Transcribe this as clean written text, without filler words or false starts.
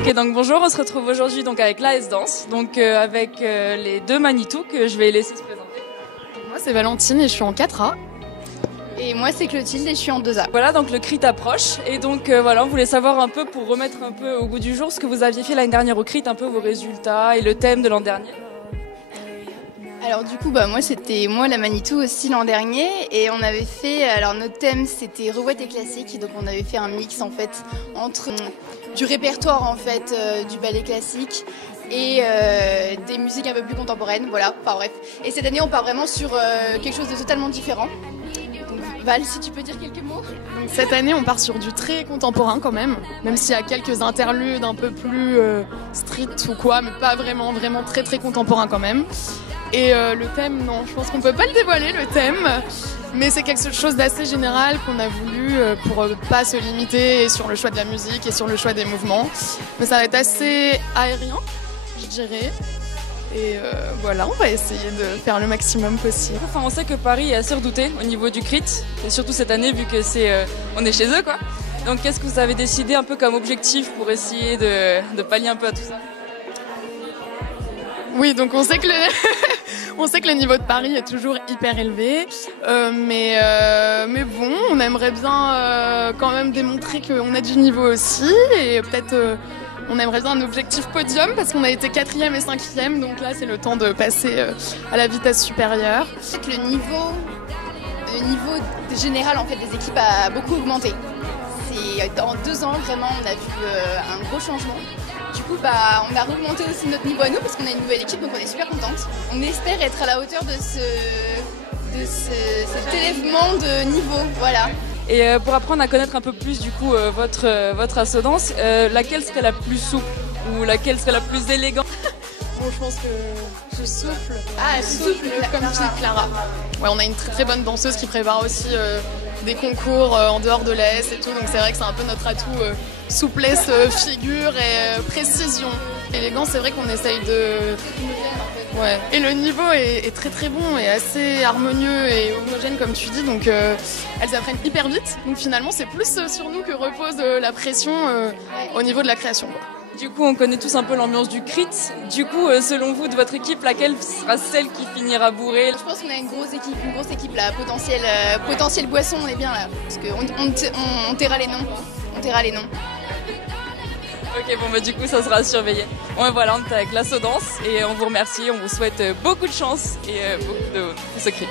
Ok, donc bonjour, on se retrouve aujourd'hui donc avec l'AS Danse, donc avec les deux Manitou que je vais laisser se présenter. Moi c'est Valentine et je suis en 4A. Et moi c'est Clotilde et je suis en 2A. Voilà, donc le CRIT approche et donc voilà, on voulait savoir un peu pour remettre un peu au goût du jour ce que vous aviez fait l'année dernière au CRIT, un peu vos résultats et le thème de l'an dernier. Alors du coup moi c'était la Manitou aussi l'an dernier et on avait fait, alors notre thème c'était Revoite et classique, donc on avait fait un mix en fait entre du répertoire en fait du ballet classique et des musiques un peu plus contemporaines, voilà, enfin bref. Et cette année on part vraiment sur quelque chose de totalement différent. Donc Val, si tu peux dire quelques mots. Donc cette année on part sur du très contemporain quand même s'il y a quelques interludes un peu plus stricts ou quoi, mais pas vraiment très très contemporain quand même. Et le thème, non, je pense qu'on peut pas le dévoiler le thème, mais c'est quelque chose d'assez général qu'on a voulu pour pas se limiter sur le choix de la musique et sur le choix des mouvements. Mais ça va être assez aérien, je dirais. Et voilà, on va essayer de faire le maximum possible. Enfin, on sait que Paris est assez redouté au niveau du CRIT, et surtout cette année vu que on est chez eux quoi. Donc qu'est-ce que vous avez décidé un peu comme objectif pour essayer de pallier un peu à tout ça? Oui, donc on sait que le niveau de Paris est toujours hyper élevé, mais bon, on aimerait bien quand même démontrer qu'on a du niveau aussi, et peut-être on aimerait bien un objectif podium parce qu'on a été 4e et 5e, donc là c'est le temps de passer à la vitesse supérieure. Le niveau général en fait des équipes a beaucoup augmenté. En 2 ans vraiment on a vu un gros changement. Du coup, on a remonté aussi notre niveau à nous parce qu'on a une nouvelle équipe, donc on est super contente. On espère être à la hauteur de cet élèvement de niveau, voilà. Et pour apprendre à connaître un peu plus du coup votre assodanse, laquelle serait la plus souple ou laquelle serait la plus élégante? Bon, je pense que je souffle. Ah, souple, comme tu dis, Clara. Ouais, on a une très très bonne danseuse qui prépare aussi des concours en dehors de l'AS et tout, donc c'est vrai que c'est un peu notre atout, souplesse, figure et précision. Élégance, c'est vrai qu'on essaye de... Ouais. Et le niveau est très très bon et assez harmonieux et homogène comme tu dis, donc elles apprennent hyper vite, donc finalement c'est plus sur nous que repose la pression au niveau de la création, quoi. Du coup, on connaît tous un peu l'ambiance du CRIT. Du coup, selon vous, de votre équipe, laquelle sera celle qui finira bourrée? Je pense qu'on a une grosse équipe là, potentiel boisson, on est bien là, parce qu'on taira les noms. Ok, bon bah du coup, ça sera surveillé. Bon, voilà, on est avec l'Assodance et on vous remercie, on vous souhaite beaucoup de chance et beaucoup de ce CRIT.